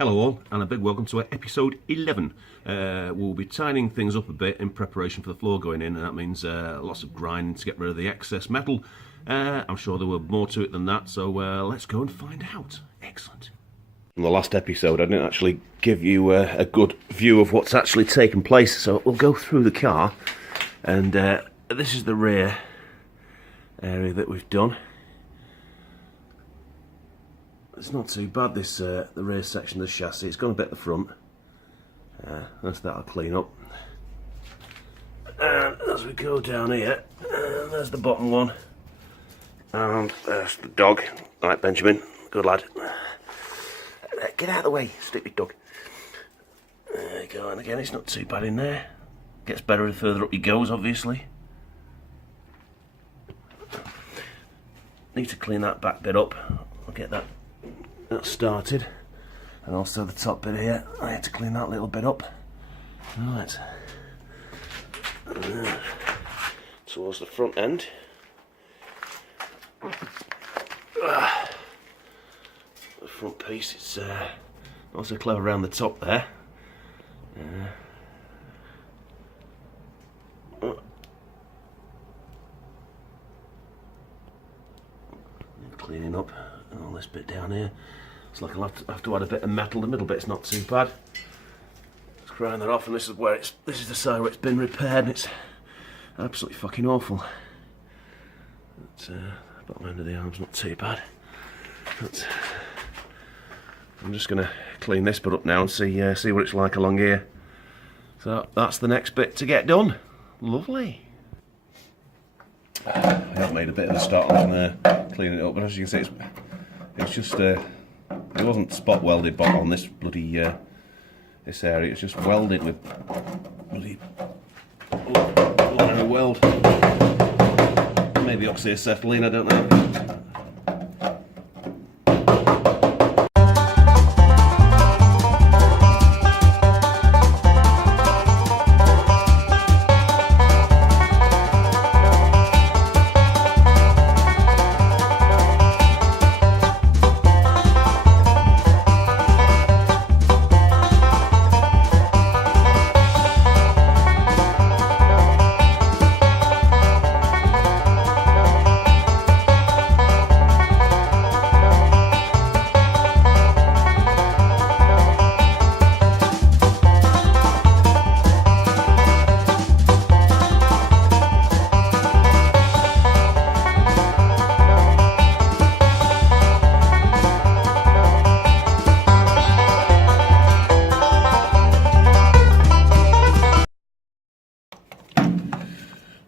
Hello all, and a big welcome to episode 11. We'll be tidying things up a bit in preparation for the floor going in, and that means lots of grinding to get rid of the excess metal. I'm sure there were more to it than that, so let's go and find out. Excellent. In the last episode I didn't actually give you a good view of what's actually taken place, so we'll go through the car, and this is the rear area that we've done. It's not too bad, this the rear section of the chassis. It's gone a bit at the front. That's that'll clean up. And as we go down here, there's the bottom one. And there's the dog. Alright, Benjamin, good lad. Get out of the way, stupid dog. There you go, and again, it's not too bad in there. Gets better the further up he goes, obviously. Need to clean that back bit up. I'll get that started, and also the top bit here. I had to clean that little bit up. Right, towards the front end. The front piece, it's also clever around the top there. Cleaning up all this bit down here. It's like I'll have to add a bit of metal. The middle bit's not too bad. Let's grind that off, and this is where this is the side where it's been repaired, and it's absolutely fucking awful. The bottom end of the arm's not too bad. I'm just going to clean this bit up now and see what it's like along here. So that's the next bit to get done. Lovely. I have made a bit of a start on cleaning it up, but as you can see, it's just it wasn't spot welded on this bloody this area. It's just welded with bloody line of weld. Maybe oxyacetylene, I don't know.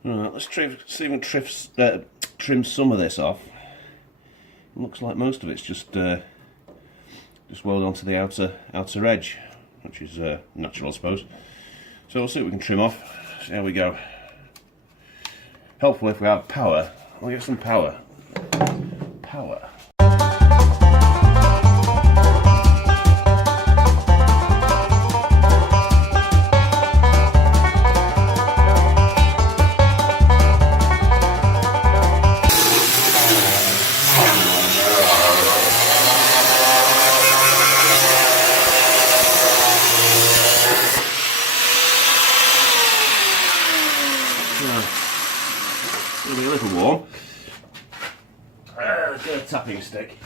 Right, let's see if we can trim some of this off. It looks like most of it's just welded onto the outer edge, which is natural, I suppose. So we'll see what we can trim off. See how we go. Helpful if we have power. We'll get some power. Power. It'll be a little warm. Let's get a tapping stick.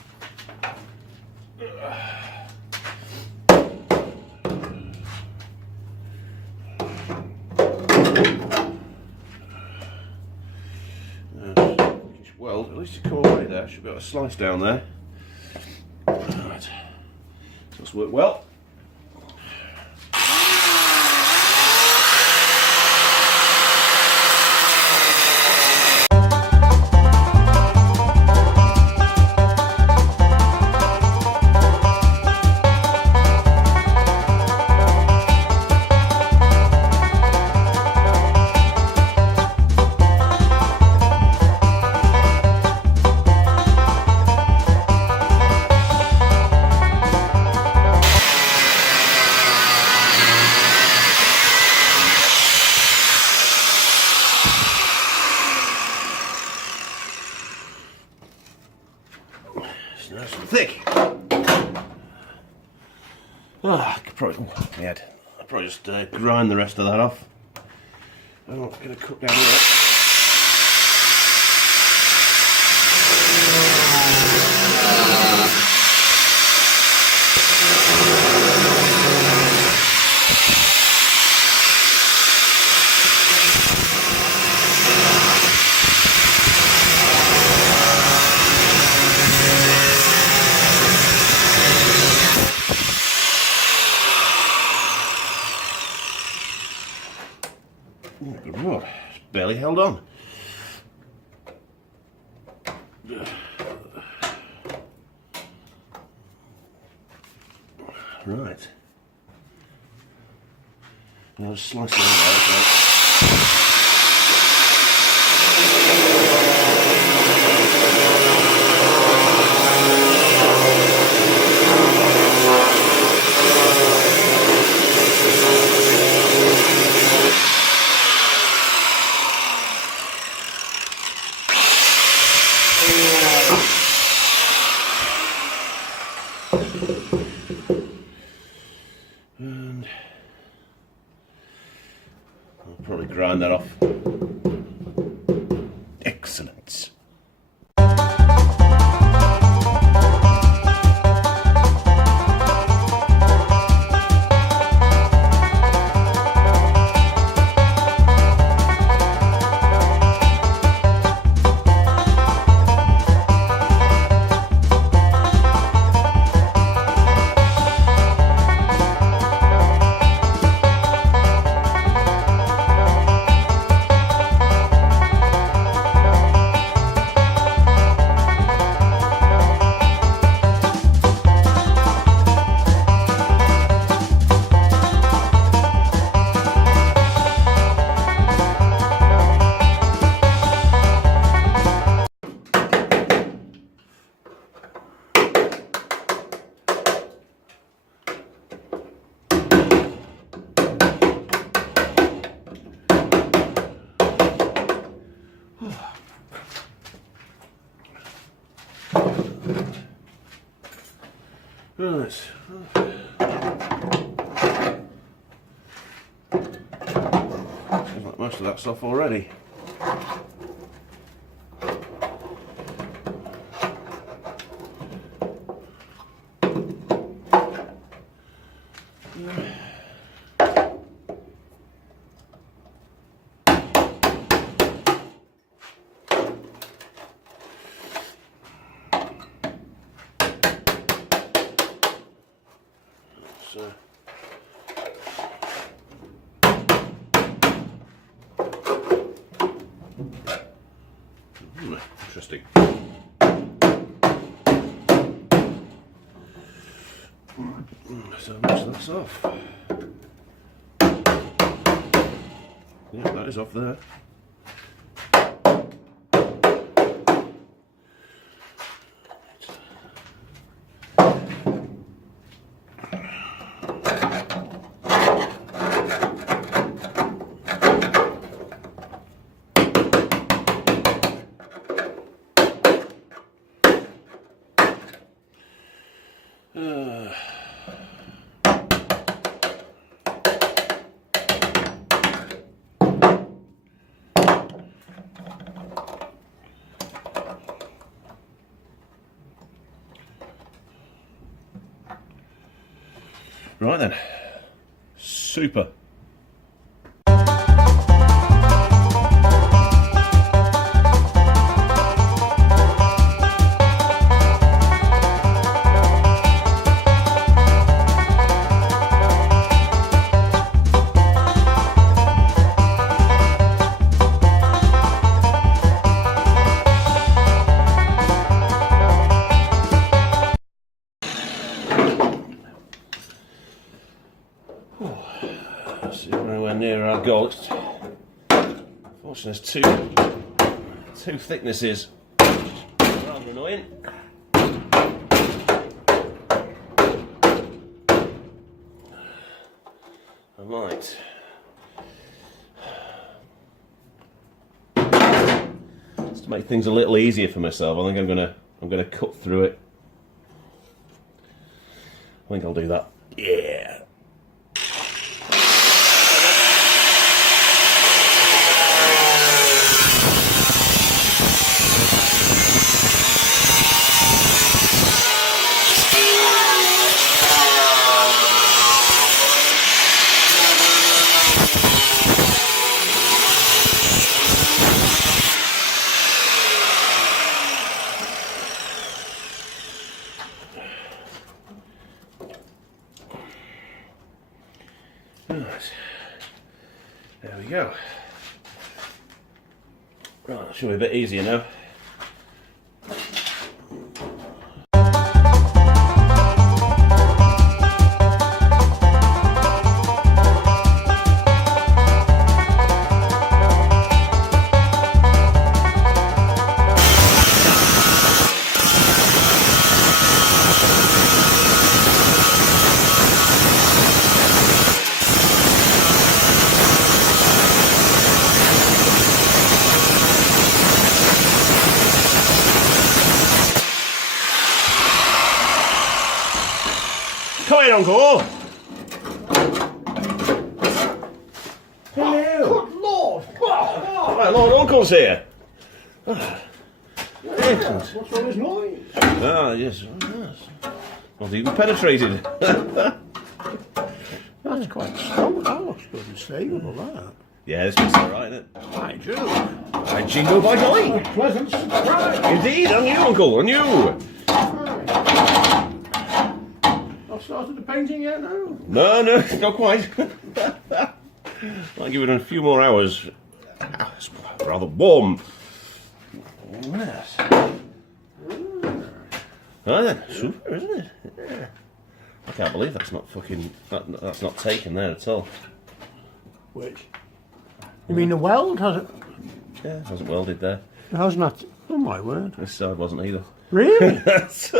Well, at least you come away there. Should be able to slice down there. Right. So it's worked well. It's nice and thick. I could probably, I'll probably just grind the rest of that off. I'm not going to cut down here. Good lord, it's barely held on. Right. Now just slice it out. And I'll probably grind that off. Excellent. Right. Seems like most of that's off already. So interesting. So much of that's off. Yeah, that is off there. Right then, super. Nowhere near our goal. Unfortunately, there's two thicknesses. Rather annoying. I might. Just to make things a little easier for myself, I think I'm gonna cut through it. I think I'll do that. Yeah. Right. There we go. Right, that should be a bit easier now. Come in, Uncle! Hello! Good Lord! Right, Lord Uncle's here! What's all this noise? Ah, yes, yes. Not even penetrated. That's quite strong. That looks good and stable, that. Yeah, this bit's alright, isn't it? I do. Right, jingle by joy! A pleasant surprise. Indeed, on you, Uncle, on you! Not started the painting yet, no? No, not quite. I'll give it a few more hours. Ah, it's rather warm. Yes. Right then, super, isn't it? Yeah. I can't believe that's not fucking. That's not taken there at all. Which? You mean the weld? Has it? Yeah, it wasn't welded there. It has not. Oh my word. This side wasn't either. Really?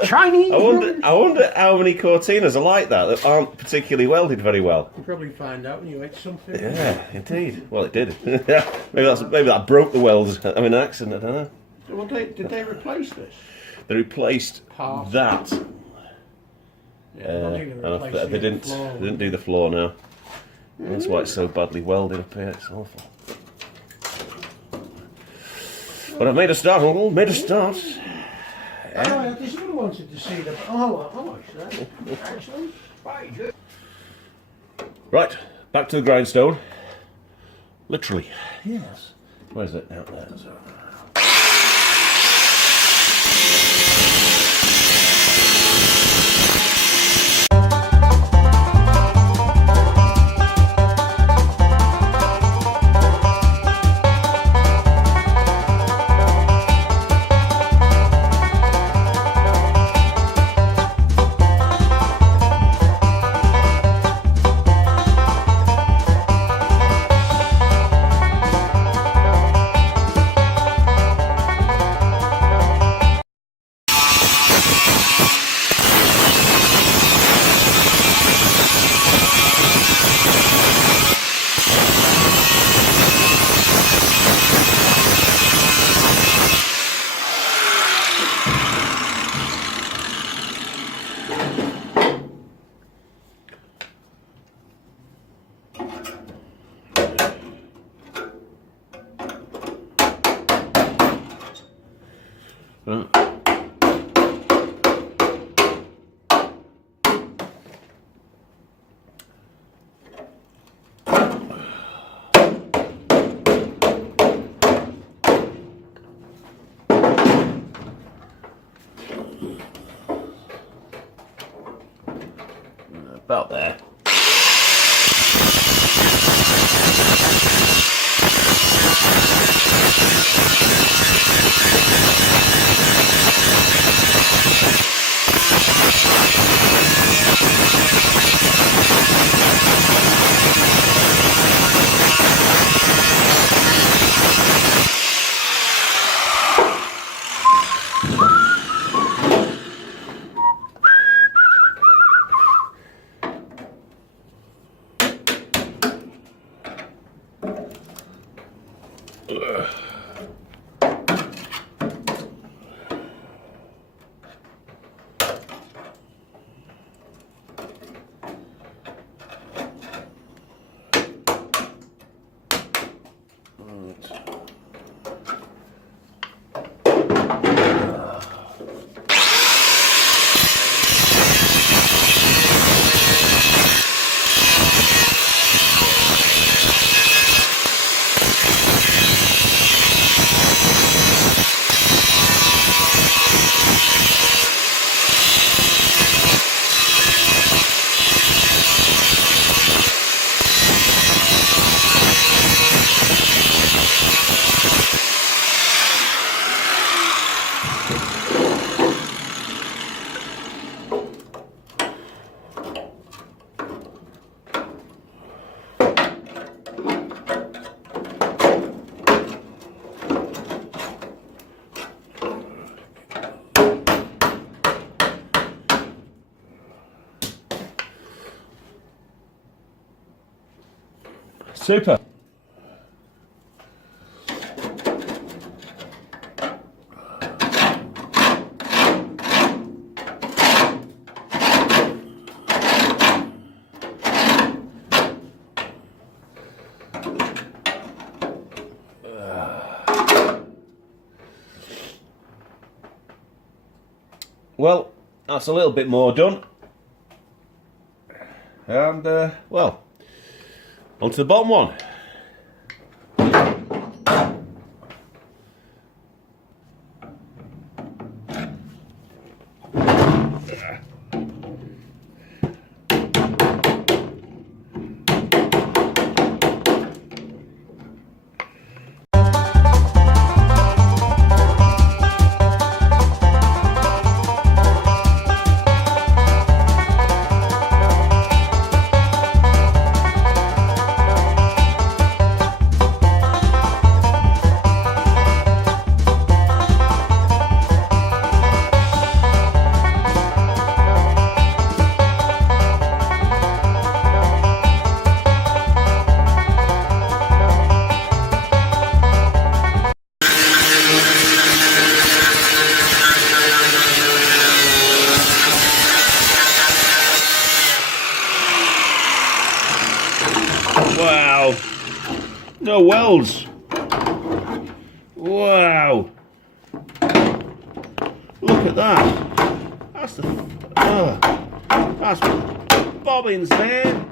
Chinese? I wonder how many Cortinas are like that aren't particularly welded very well. You'll probably find out when you ate something. Yeah, indeed. Well, it did. maybe that broke the welds. I mean, an accident. I don't know. So did they replace this? They replaced Half. that. Yeah, I don't think They didn't do the floor now. That's why it's so badly welded up here. It's awful. But I've made a start, Uncle. Made a start. Oh, this one wanted to see the. Oh, actually. Right, good. Right, back to the grindstone. Literally. Yes. Where's it? Out there. Right. About there. Super. Well, that's a little bit more done. And, well, on to the bottom one. Wow, no welds. Wow, look at that. That's that's bobbins there.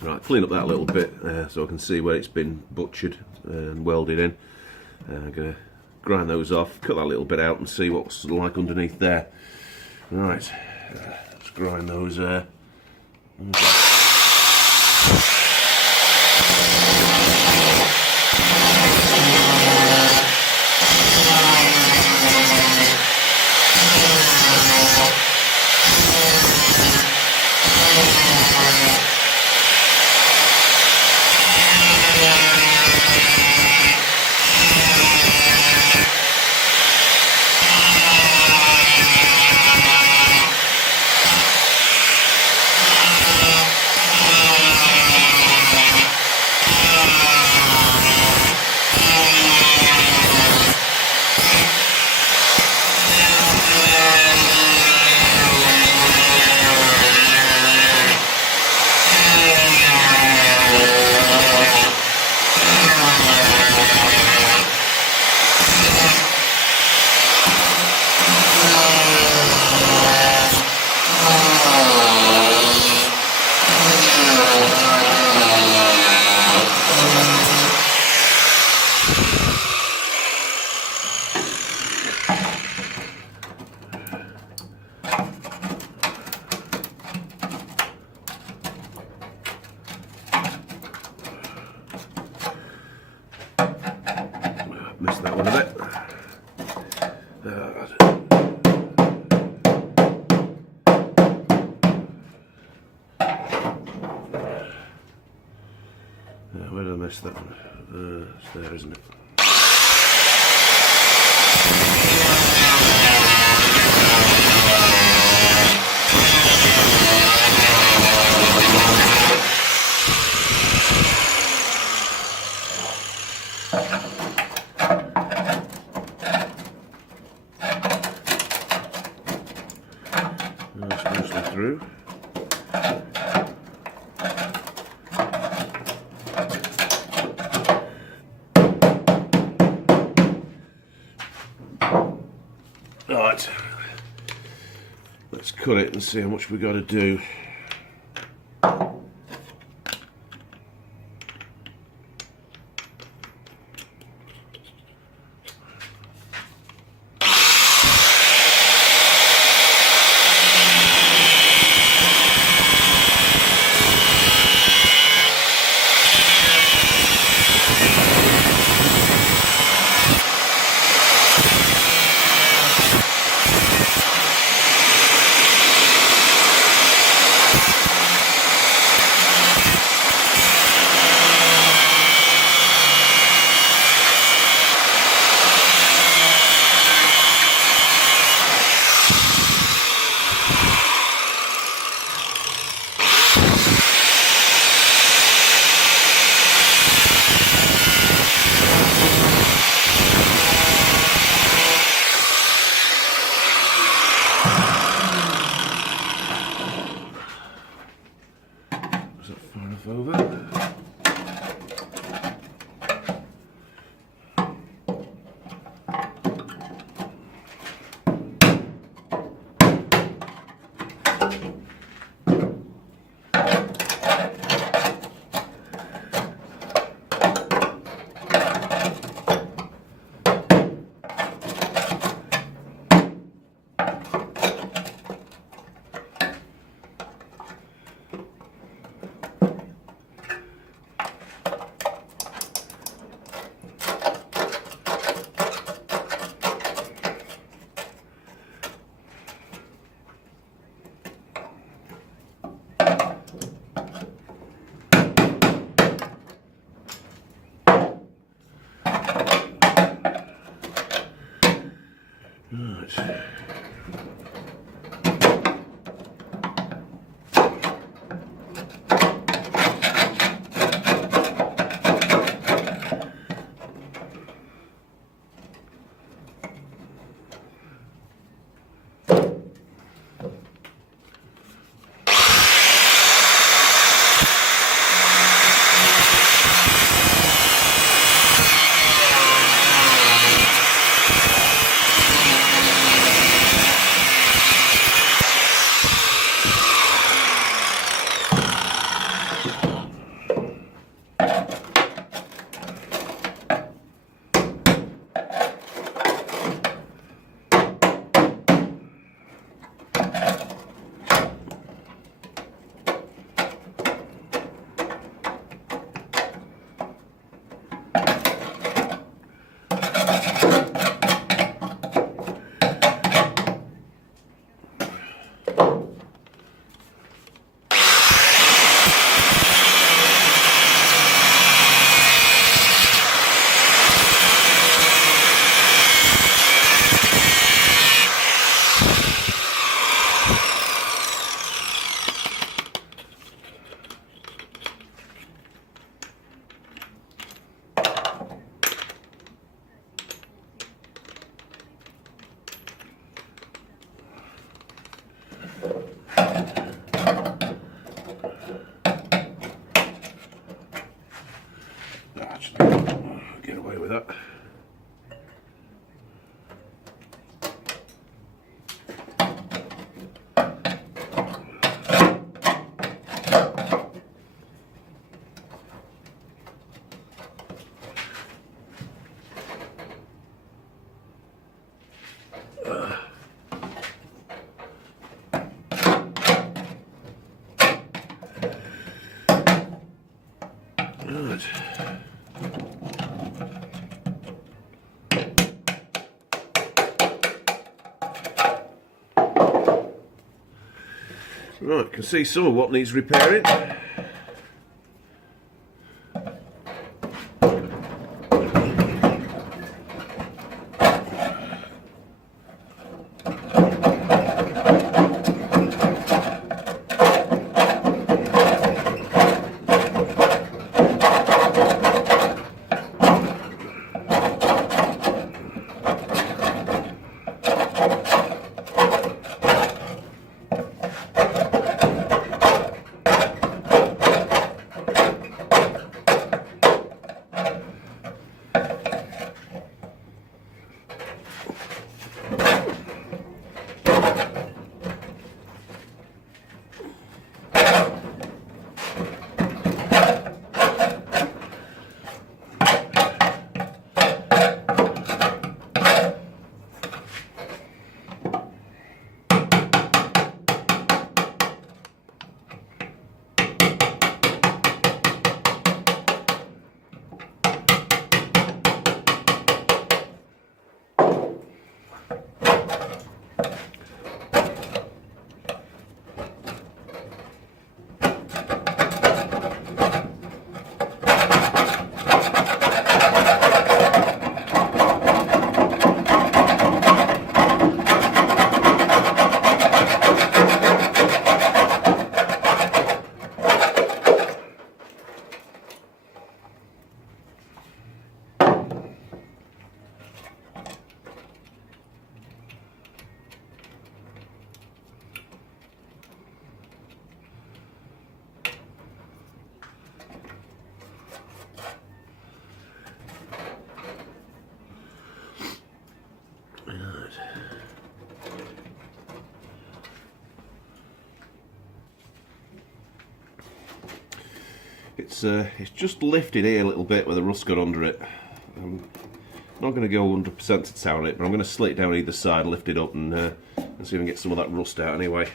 Right, clean up that a little bit so I can see where it's been butchered and welded in. I'm going to grind those off, cut that little bit out and see what's like underneath there. Right, let's grind those. Missed that one a bit. Where did I miss that one? It's there, isn't it? That's mostly through. cut it and see how much we've got to do. Is that far enough over? Right. Get away with that. Right. Right, can see some of what needs repairing. It's just lifted here a little bit where the rust got under it. I'm not going to go 100% to town it, but I'm going to slit it down either side, lift it up, and see if we can get some of that rust out anyway.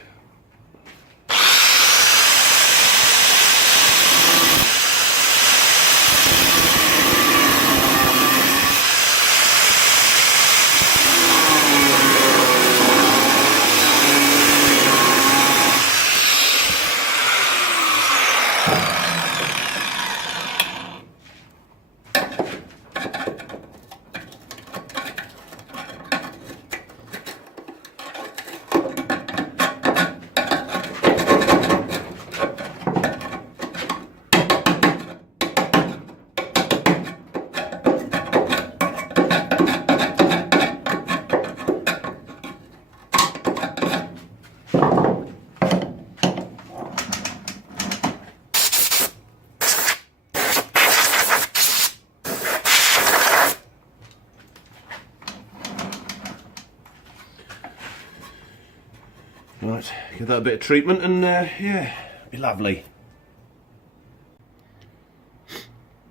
Right, give that a bit of treatment and yeah, be lovely.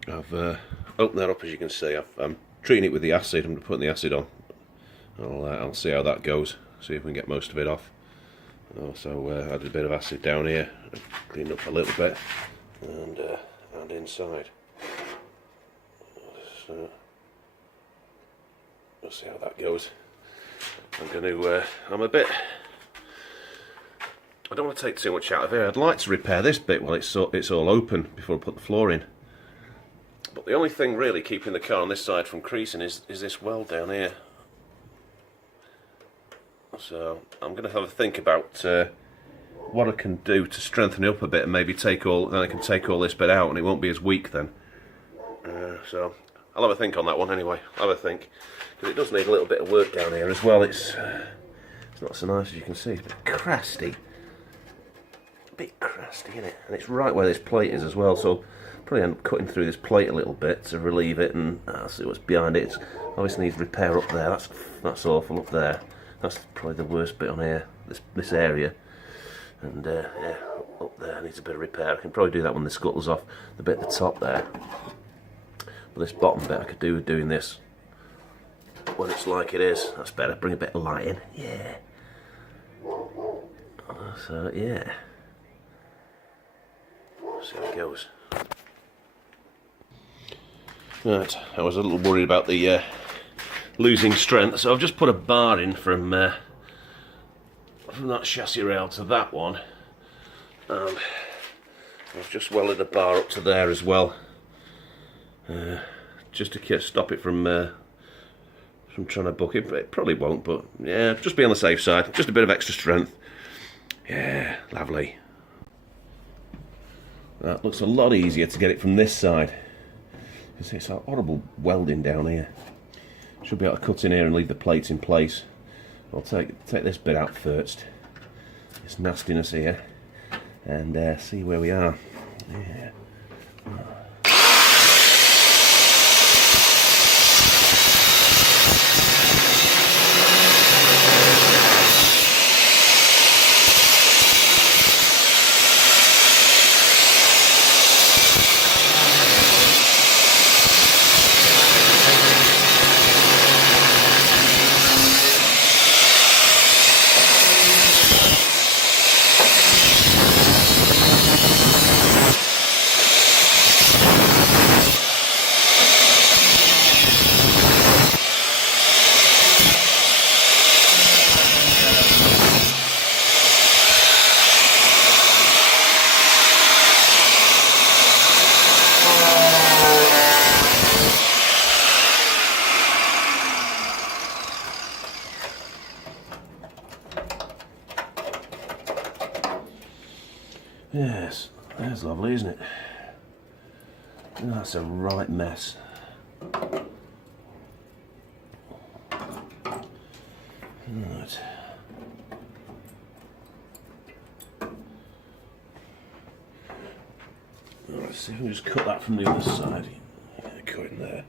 I've opened that up, as you can see. I'm treating it with the acid. I'm putting the acid on. I'll see how that goes, see if we can get most of it off. Also added a bit of acid down here, cleaned up a little bit, and inside. So, we'll see how that goes. I don't want to take too much out of here. I'd like to repair this bit while it's all open before I put the floor in. But the only thing really keeping the car on this side from creasing is this weld down here. So I'm going to have a think about what I can do to strengthen it up a bit, and maybe then I can take all this bit out and it won't be as weak then. So I'll have a think on that one anyway. I'll have a think, because it does need a little bit of work down here as well. It's not so nice, as you can see. It's a bit crusty. Bit crusty, isn't it? And it's right where this plate is as well, so probably end up cutting through this plate a little bit to relieve it, and I'll see what's behind it. It obviously needs repair up there. That's awful up there. That's probably the worst bit on here, this area. And yeah, up there needs a bit of repair. I can probably do that when the scuttle's off, the bit at the top there. But this bottom bit I could do with doing this when it's like it is. That's better. Bring a bit of light in. Yeah. So yeah. See how it goes. Right, I was a little worried about the losing strength, so I've just put a bar in from that chassis rail to that one, and I've just welded a bar up to there as well, just to stop it from trying to buck it. But it probably won't, but yeah, just be on the safe side, just a bit of extra strength. Yeah, lovely. That looks a lot easier to get it from this side. You see, it's a horrible welding down here. Should be able to cut in here and leave the plates in place. I'll take this bit out first, this nastiness here, and see where we are. Yeah. Yes, that's lovely, isn't it? That's a right mess. Right. Let's see if we can just cut that from the other side. Yeah, cut in there.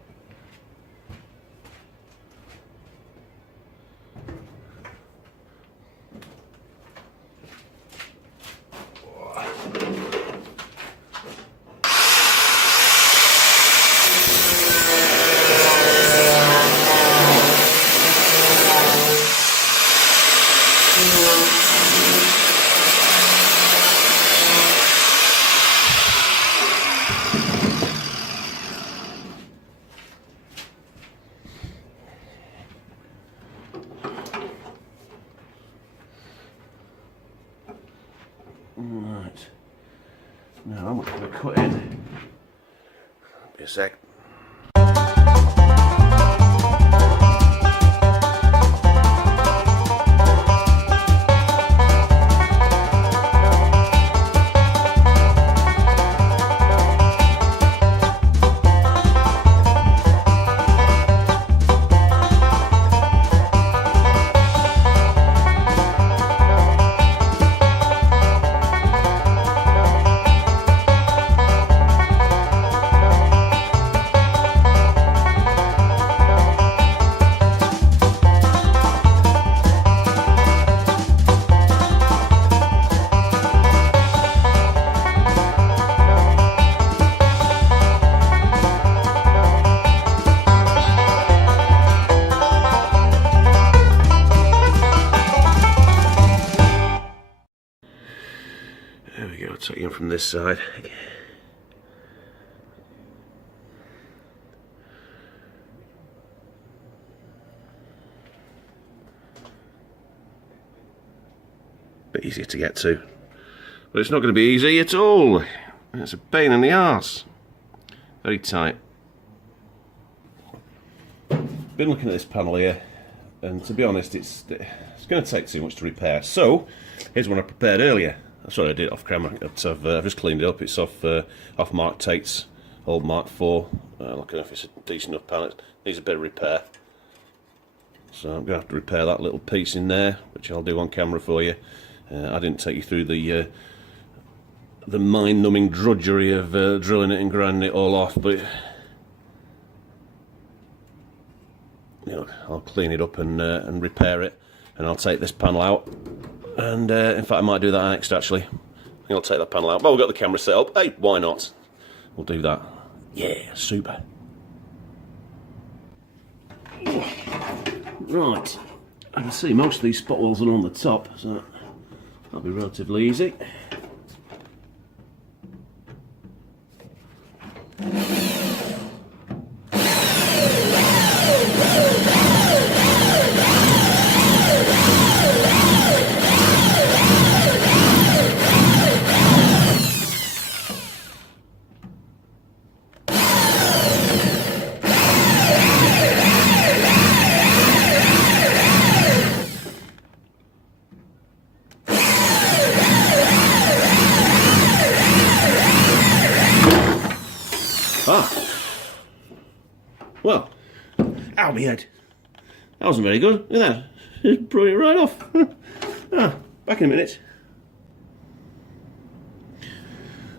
Be a sec. There we go, take you in from this side. Bit easier to get to. But it's not going to be easy at all. It's a pain in the arse. Very tight. Been looking at this panel here, and to be honest, it's going to take too much to repair. So, here's one I prepared earlier. Sorry, I did it off camera. I've just cleaned it up. It's off Mark Tate's old Mark IV. Looking if it's a decent enough panel. It needs a bit of repair. So I'm going to have to repair that little piece in there, which I'll do on camera for you. I didn't take you through the mind-numbing drudgery of drilling it and grinding it all off, but you know, I'll clean it up and repair it, and I'll take this panel out. And in fact, I might do that next, actually. I think I'll take that panel out. Well, we've got the camera set up. Hey, why not? We'll do that. Yeah, super. Right. I can see most of these spot welds are on the top, so that'll be relatively easy. Well, ow, my head. That wasn't very good. Look at that. Just brought it right off. Back in a minute.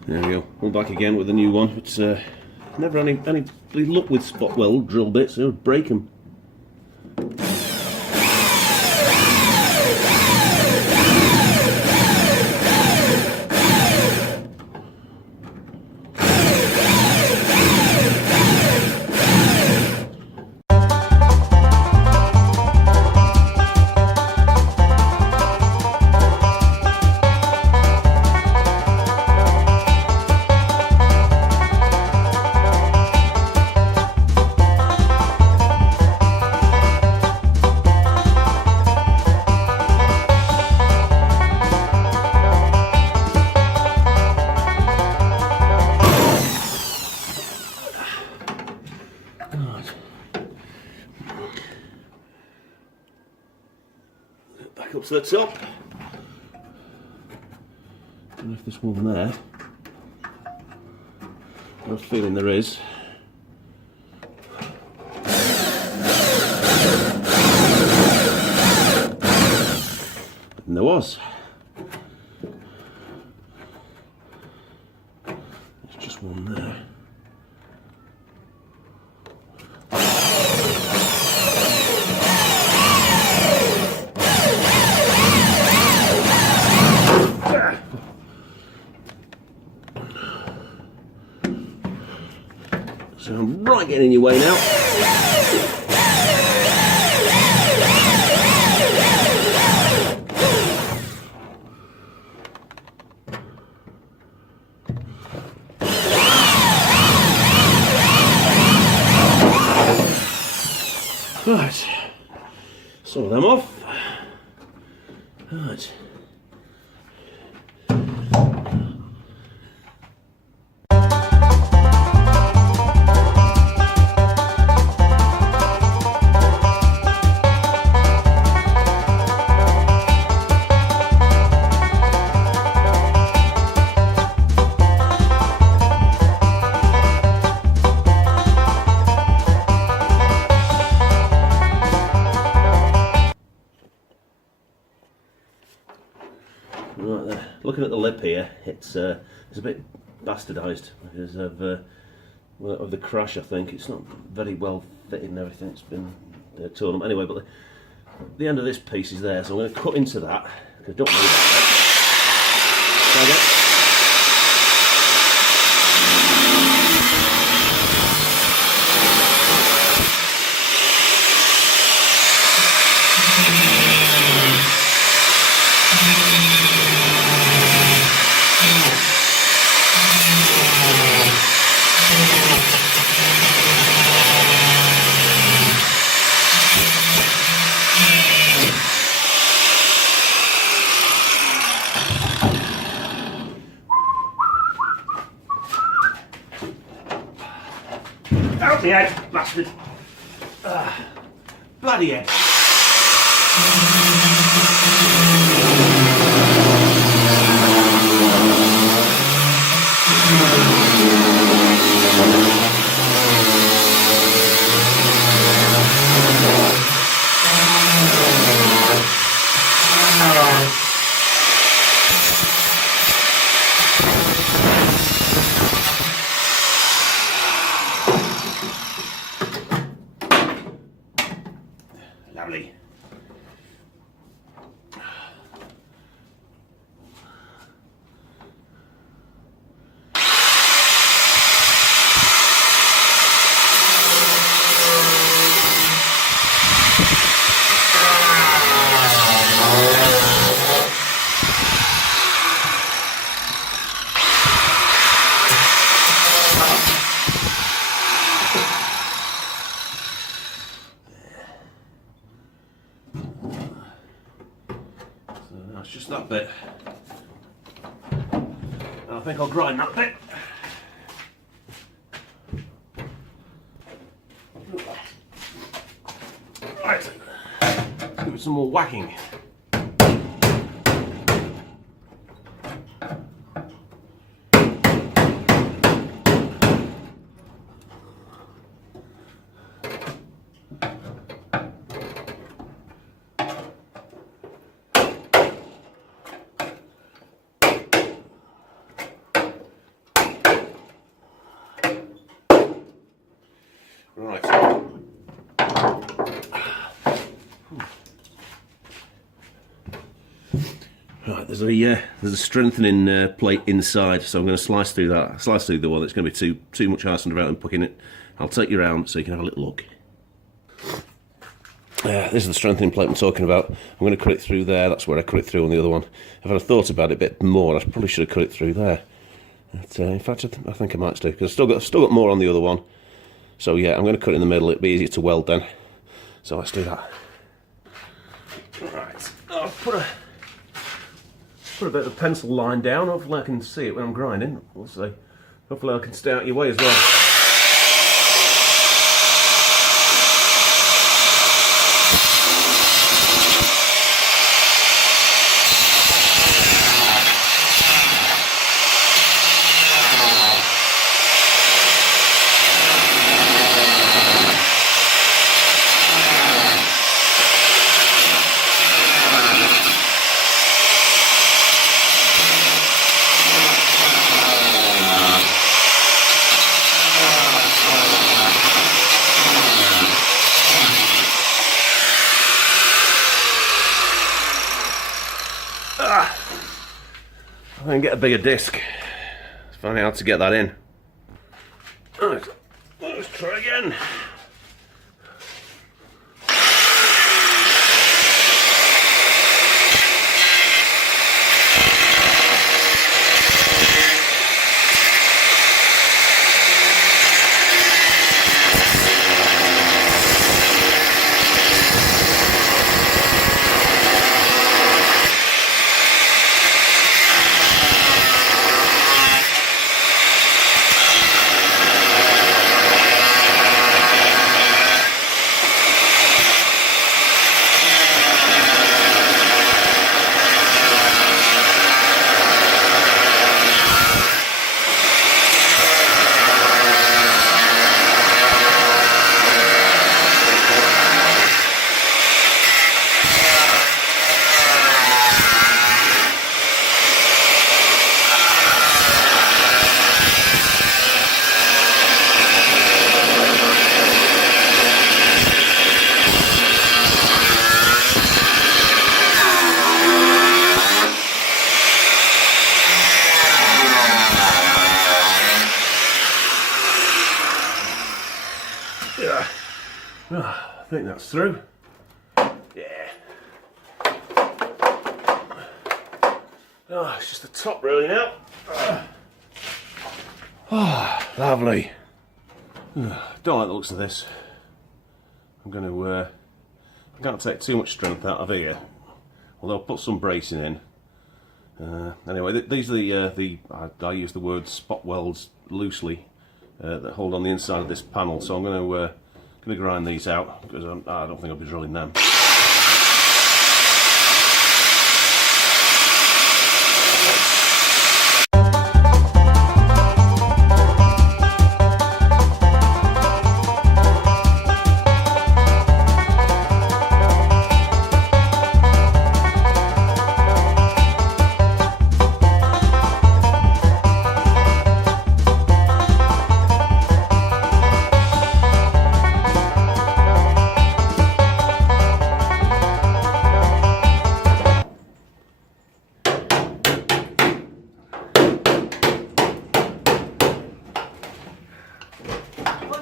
There we go. I'm back again with a new one. It's never any luck with spot weld drill bits. They would break them. Back up to the top. Don't know if there's one there. I have a feeling there is. And there was. There's just one there. So I'm right getting in your way now. Right, saw them off. Right. looking at the lip here, it's a bit bastardised because of the crash. I think it's not very well fitted and everything. It's been torn up anyway. But the end of this piece is there, so I'm going to cut into that because I don't need that. Out the head, bastard! Bloody head! Lovely. That's just that bit. And I think I'll grind that bit. Right, let's give it some more whacking. Right. Right, there's a strengthening plate inside, so I'm going to slice through that. Slice through the one that's going to be too much arse and around and pucking it. I'll take you around so you can have a little look. This is the strengthening plate I'm talking about. I'm going to cut it through there. That's where I cut it through on the other one. If I'd have thought about it a bit more, I probably should have cut it through there. But, in fact, I think I might do, because I've still got more on the other one. So yeah, I'm going to cut it in the middle. It'll be easier to weld then. So let's do that. Right, I'll put a bit of a pencil line down. Hopefully I can see it when I'm grinding. We'll see. Hopefully I can stay out your way as well. I can get a bigger disc. It's finding out how to get that in. Right, let's try again. I think that's through. Yeah. Oh, it's just the top really now. Oh, lovely. Don't like the looks of this. I'm going to. I can't take too much strength out of here. Although I'll put some bracing in. Anyway, these are I use the word spot welds loosely that hold on the inside of this panel. So I'm going to grind these out because I don't think I'll be drilling them.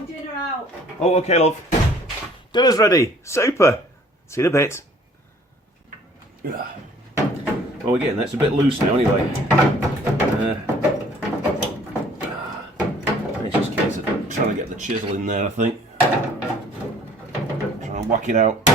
Dinner out. Oh, okay, love. Dinner's ready. Super. See you in a bit. Well, we're getting there. It's a bit loose now, anyway. It's just a case of trying to get the chisel in there, I think. Trying to whack it out.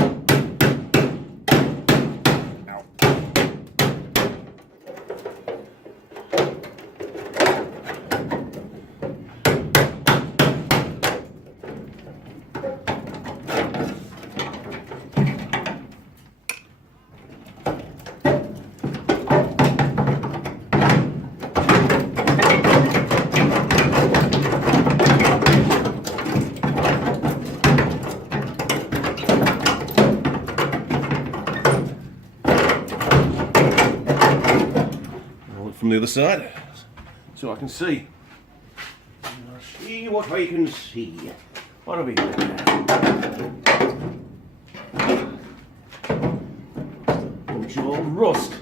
From the other side, so I can see. See what I can see. What have we got there? Bunch of old rust.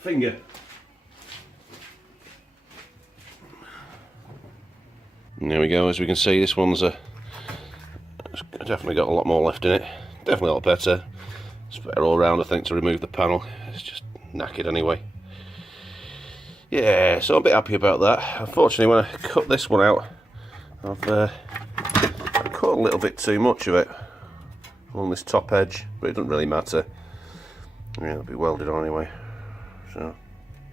Finger. And there we go. As we can see, this one's it's definitely got a lot more left in it. Definitely a lot better. It's better all round, I think, to remove the panel. It's just knackered anyway. Yeah, so I'm a bit happy about that. Unfortunately, when I cut this one out, I've cut a little bit too much of it along this top edge, but it doesn't really matter. Yeah, it'll be welded on anyway. So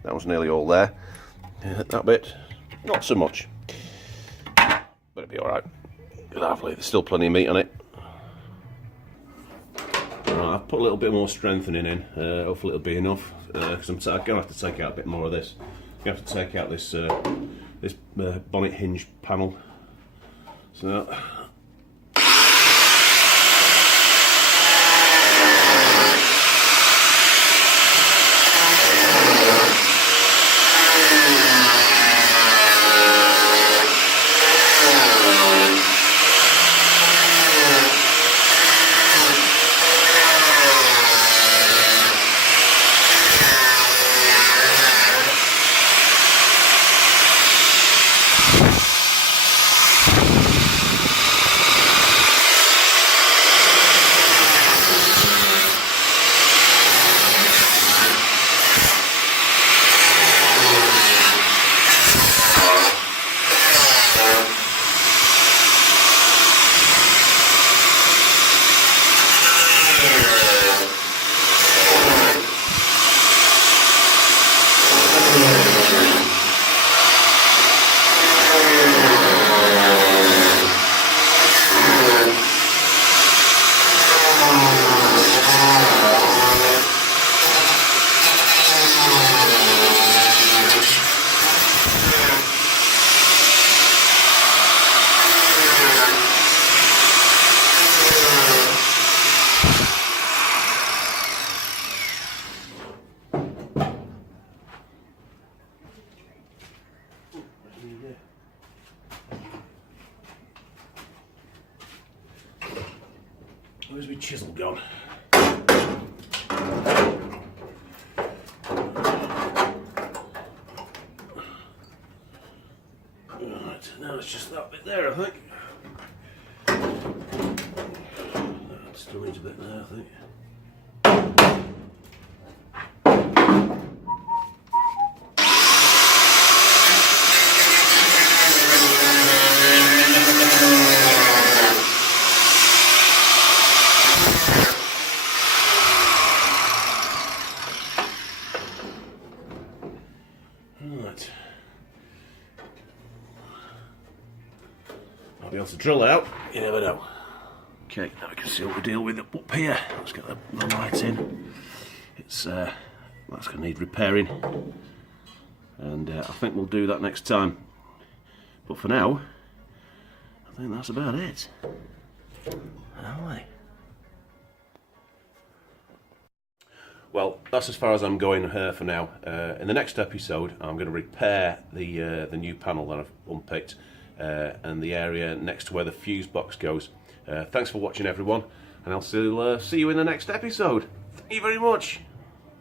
that was nearly all there. That bit, not so much, but it'll be alright. Lovely, there's still plenty of meat on it. Right, I've put a little bit more strengthening in, hopefully it'll be enough, because I'm going to have to take out a bit more of this. I'm going to have to take out this, this bonnet hinge panel. So Where's my chisel gone? Right, now it's just that bit there, I think. That still needs a bit there, I think. Right. I'll be able to drill out, you never know. Okay, now we can see what we deal with up here. Let's get the light in. It's that's going to need repairing, and I think we'll do that next time. But for now, I think that's about it. Aye. Well, that's as far as I'm going for now. In the next episode, I'm going to repair the new panel that I've unpicked and the area next to where the fuse box goes. Thanks for watching, everyone, and I'll see you in the next episode. Thank you very much.